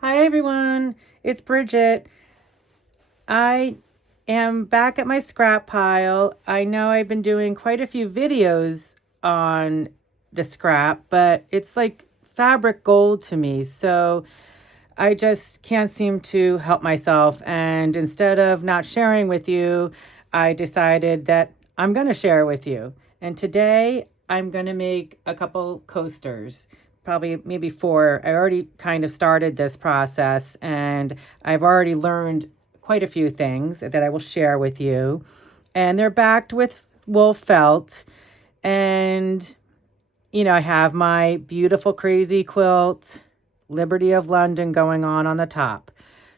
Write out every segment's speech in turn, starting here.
Hi everyone, it's Bridget. I am back at my scrap pile. I know I've been doing quite a few videos on the scrap, but it's like fabric gold to me. So I just can't seem to help myself. And instead of not sharing with you, I decided that I'm going to share with you. And today I'm going to make a couple coasters, probably maybe four. I already kind of started this process and I've already learned quite a few things that I will share with you. And they're backed with wool felt. And, I have my beautiful crazy quilt, Liberty of London, going on the top.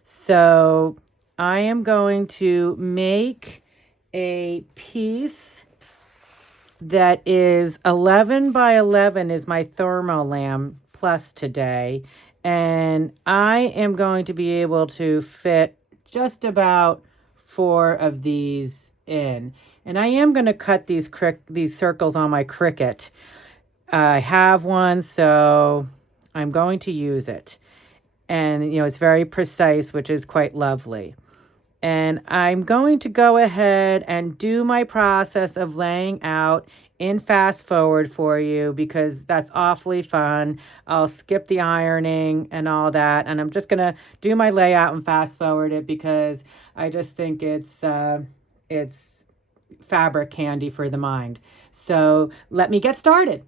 So I am going to make a piece that is 11 by 11 is my Thermolam plus today. And I am going to be able to fit just about 4 of these in. And I am going to cut these circles on my Cricut. I have one, so I'm going to use it. And, it's very precise, which is quite lovely. And I'm going to go ahead and do my process of laying out in fast forward for you because that's awfully fun. I'll skip the ironing and all that. And I'm just going to do my layout and fast forward it because I just think it's fabric candy for the mind. So let me get started.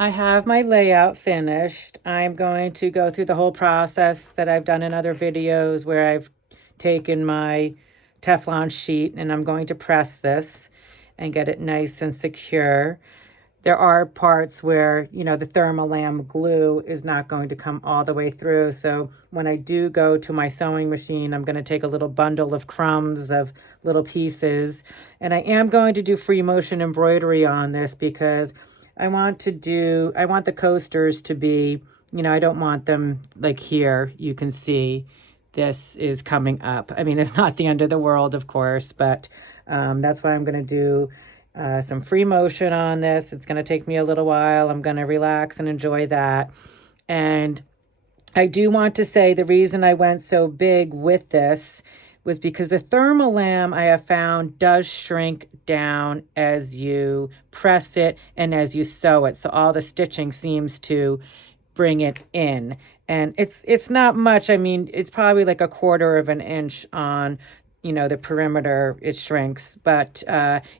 I have my layout finished. I'm going to go through the whole process that I've done in other videos where I've taken my Teflon sheet and I'm going to press this and get it nice and secure. There are parts where, the Thermolam glue is not going to come all the way through. So when I do go to my sewing machine, I'm going to take a little bundle of crumbs of little pieces. And I am going to do free motion embroidery on this because I want the coasters to be, I don't want them like here. You can see this is coming up. I mean, it's not the end of the world, of course, but that's why I'm going to do some free motion on this. It's going to take me a little while. I'm going to relax and enjoy that. And I do want to say the reason I went so big with this was because the Thermolam I have found does shrink down as you press it and as you sew it. So all the stitching seems to bring it in. And it's not much. I mean, it's probably like 1/4 of an inch on, you know, the perimeter. It shrinks, but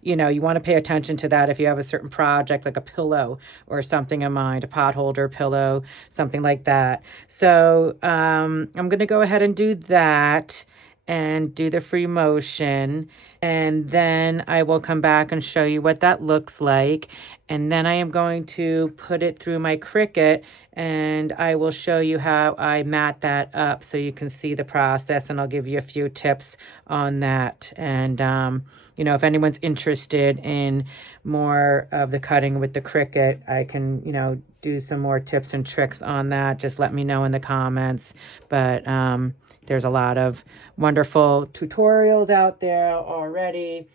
you know, you want to pay attention to that if you have a certain project, like a pillow or something in mind, a pot holder pillow, something like that. So I'm going to go ahead and do that and do the free motion, and then I will come back and show you what that looks like. And then I am going to put it through my Cricut, and I will show you how I mat that up so you can see the process, and I'll give you a few tips on that. And you know, if anyone's interested in more of the cutting with the Cricut, I can, you know, do some more tips and tricks on that. Just let me know in the comments. But there's a lot of wonderful tutorials out there already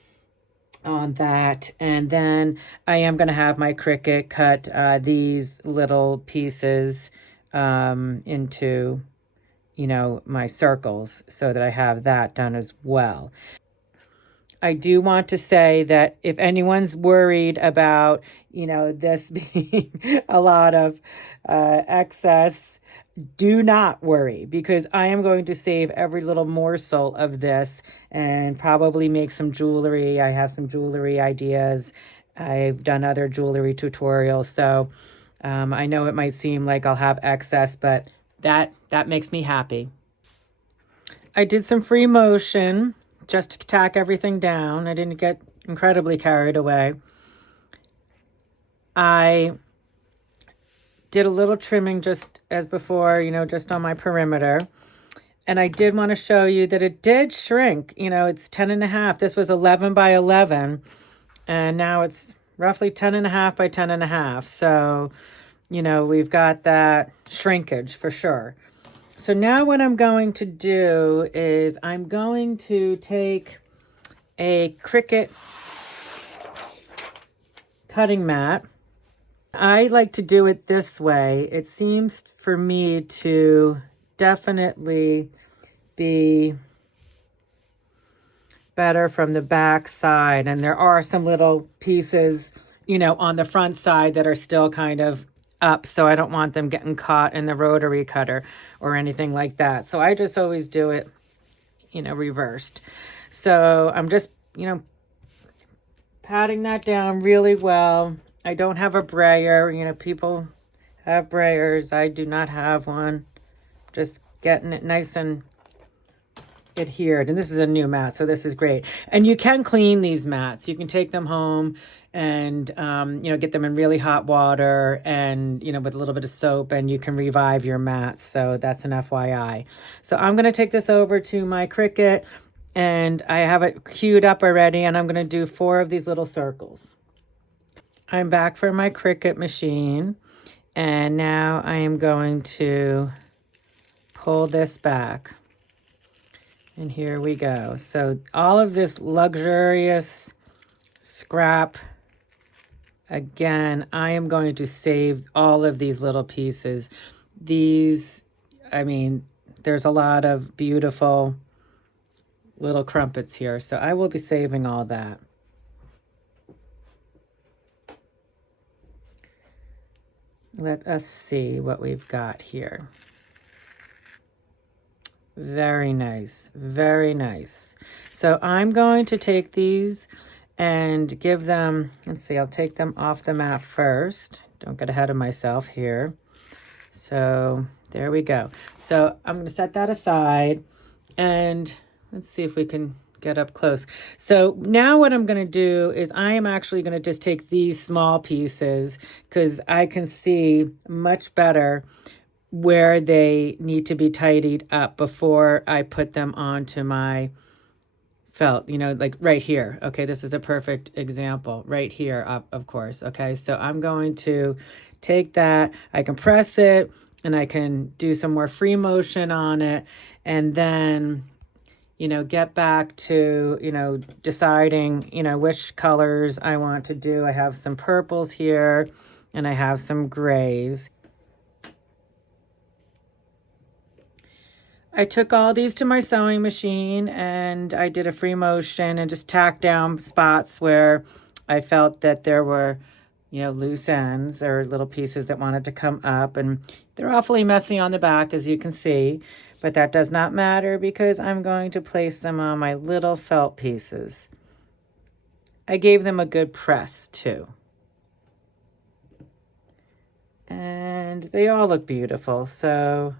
on that. And then I am going to have my Cricut cut these little pieces into, you know, my circles, so that I have that done as well. I do want to say that if anyone's worried about, you know, this being a lot of excess, do not worry, because I am going to save every little morsel of this and probably make some jewelry. I have some jewelry ideas. I've done other jewelry tutorials. So I know it might seem like I'll have excess, but that makes me happy. I did some free motion just to tack everything down. I didn't get incredibly carried away. I did a little trimming just as before, you know, just on my perimeter. And I did want to show you that it did shrink. You know, it's 10.5. This was 11 by 11. And now it's roughly 10.5 by 10.5. So, you know, we've got that shrinkage for sure. So now what I'm going to do is I'm going to take a Cricut cutting mat. I like to do it this way. It seems for me to definitely be better from the back side. And there are some little pieces, you know, on the front side that are still kind of up, so I don't want them getting caught in the rotary cutter or anything like that. So I just always do it, you know, reversed. So I'm just, you know, patting that down really well. I don't have a brayer. You know, people have brayers. I do not have one. Just getting it nice and adhered. And this is a new mat, so this is great. And you can clean these mats. You can take them home and, you know, get them in really hot water and, you know, with a little bit of soap, and you can revive your mats. So that's an FYI. So I'm going to take this over to my Cricut, and I have it queued up already, and I'm going to do 4 of these little circles. I'm back from my Cricut machine, and now I am going to pull this back. And here we go. So all of this luxurious scrap, again, I am going to save all of these little pieces. These, I mean, there's a lot of beautiful little crumpets here, so I will be saving all that. Let us see what we've got here. Very nice, very nice. So I'm going to take these and give them, let's see, I'll take them off the mat first. Don't get ahead of myself here. So there we go. So I'm going to set that aside, and let's see if we can get up close. So now what I'm going to do is I am actually going to just take these small pieces, because I can see much better where they need to be tidied up before I put them onto my felt, you know, like right here. Okay, this is a perfect example right here, of course. Okay, so I'm going to take that, I can press it, and I can do some more free motion on it, and then, you know, get back to, you know, deciding, you know, which colors I want to do. I have some purples here, and I have some grays. I took all these to my sewing machine, and I did a free motion and just tacked down spots where I felt that there were, you know, loose ends or little pieces that wanted to come up. And They're awfully messy on the back, as you can see, but that does not matter because I'm going to place them on my little felt pieces. I gave them a good press too. And they all look beautiful, so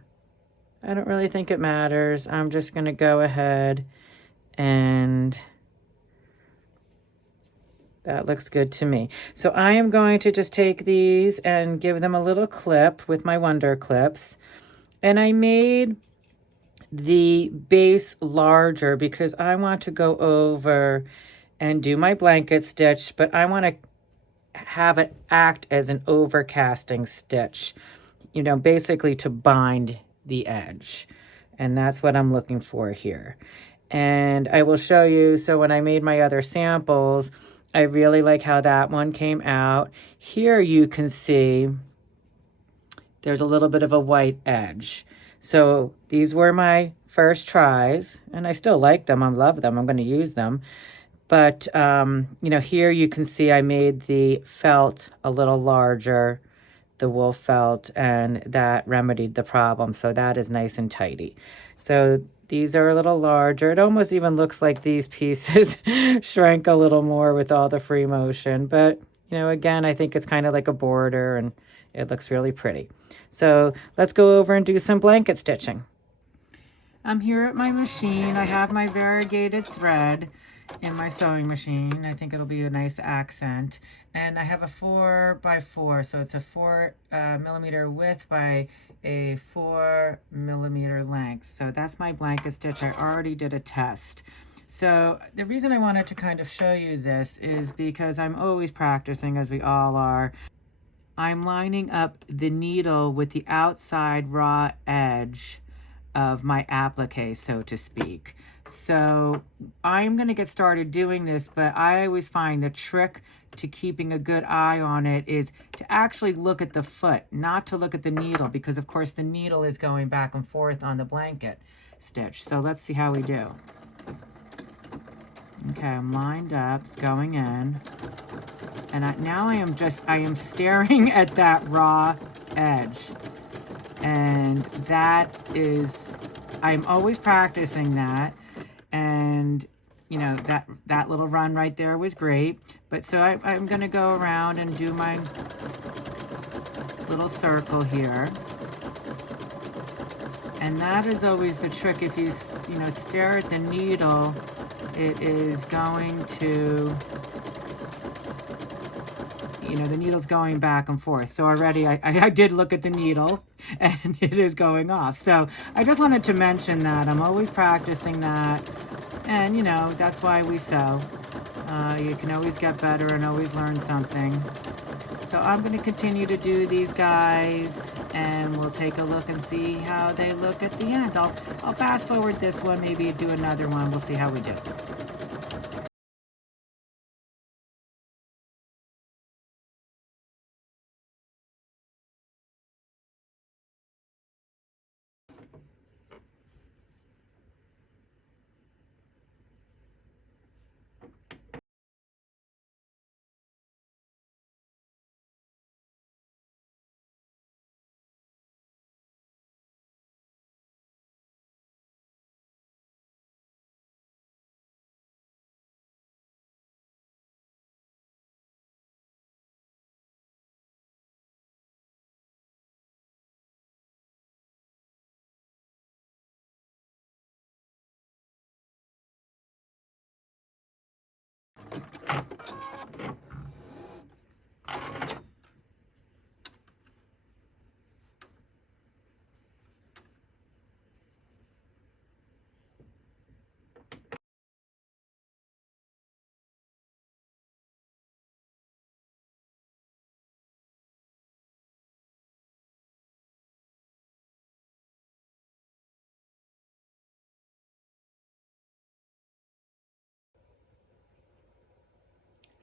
I don't really think it matters. I'm just going to go ahead and that looks good to me. So I am going to just take these and give them a little clip with my Wonder Clips. And I made the base larger because I want to go over and do my blanket stitch, but I want to have it act as an overcasting stitch, you know, basically to bind the edge. And that's what I'm looking for here. And I will show you, so when I made my other samples, I really like how that one came out. Here you can see there's a little bit of a white edge. So these were my first tries, and I still like them. I love them. I'm going to use them. But, you know, here you can see I made the felt a little larger, the wool felt, and that remedied the problem. So that is nice and tidy. So these are a little larger. It almost even looks like these pieces shrank a little more with all the free motion. But, you know, again, I think it's kind of like a border and it looks really pretty. So let's go over and do some blanket stitching. I'm here at my machine. I have my variegated thread in my sewing machine. I think it'll be a nice accent. And I have a 4x4, so it's a 4 millimeter width by a 4 millimeter length. So that's my blanket stitch. I already did a test. So the reason I wanted to kind of show you this is because I'm always practicing, as we all are. I'm lining up the needle with the outside raw edge of my applique, so to speak. So I'm going to get started doing this, but I always find the trick to keeping a good eye on it is to actually look at the foot, not to look at the needle, because of course the needle is going back and forth on the blanket stitch. So let's see how we do. Okay, I'm lined up, it's going in. And now I am staring at that raw edge. And that is, I'm always practicing that. And, you know, that little run right there was great. But so I'm going to go around and do my little circle here. And that is always the trick. If you know, stare at the needle, it is going to, you know, the needle's going back and forth. So already I did look at the needle and it is going off. So I just wanted to mention that. I'm always practicing that. And, you know, that's why we sew. You can always get better and always learn something. So I'm going to continue to do these guys and we'll take a look and see how they look at the end. I'll fast forward this one, maybe do another one. We'll see how we do.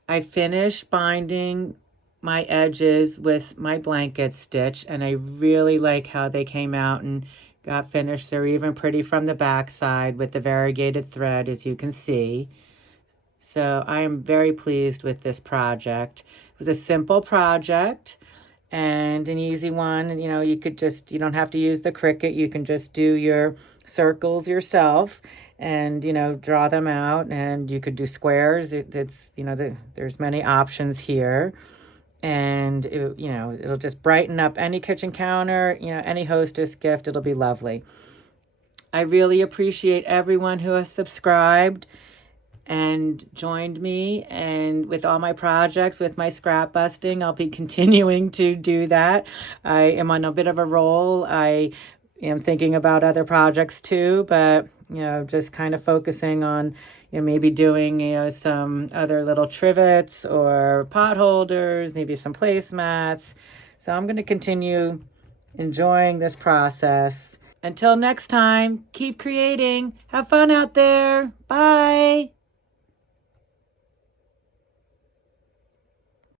I finished binding my edges with my blanket stitch, and I really like how they came out and got finished. They're even pretty from the back side with the variegated thread, as you can see. So I am very pleased with this project. It was a simple project, and an easy one. You know, you don't have to use the Cricut. You can just do your circles yourself and, you know, draw them out, and you could do squares. It's, you know, there's many options here. And, you know, it'll just brighten up any kitchen counter, you know, any hostess gift. It'll be lovely. I really appreciate everyone who has subscribed and joined me and with all my projects, with my scrap busting. I'll be continuing to do that. I am on a bit of a roll. I am thinking about other projects too, but, you know, just kind of focusing on, you know, maybe doing, you know, some other little trivets or pot holders, maybe some placemats. So I'm going to continue enjoying this process. Until next time, keep creating. Have fun out there. Bye.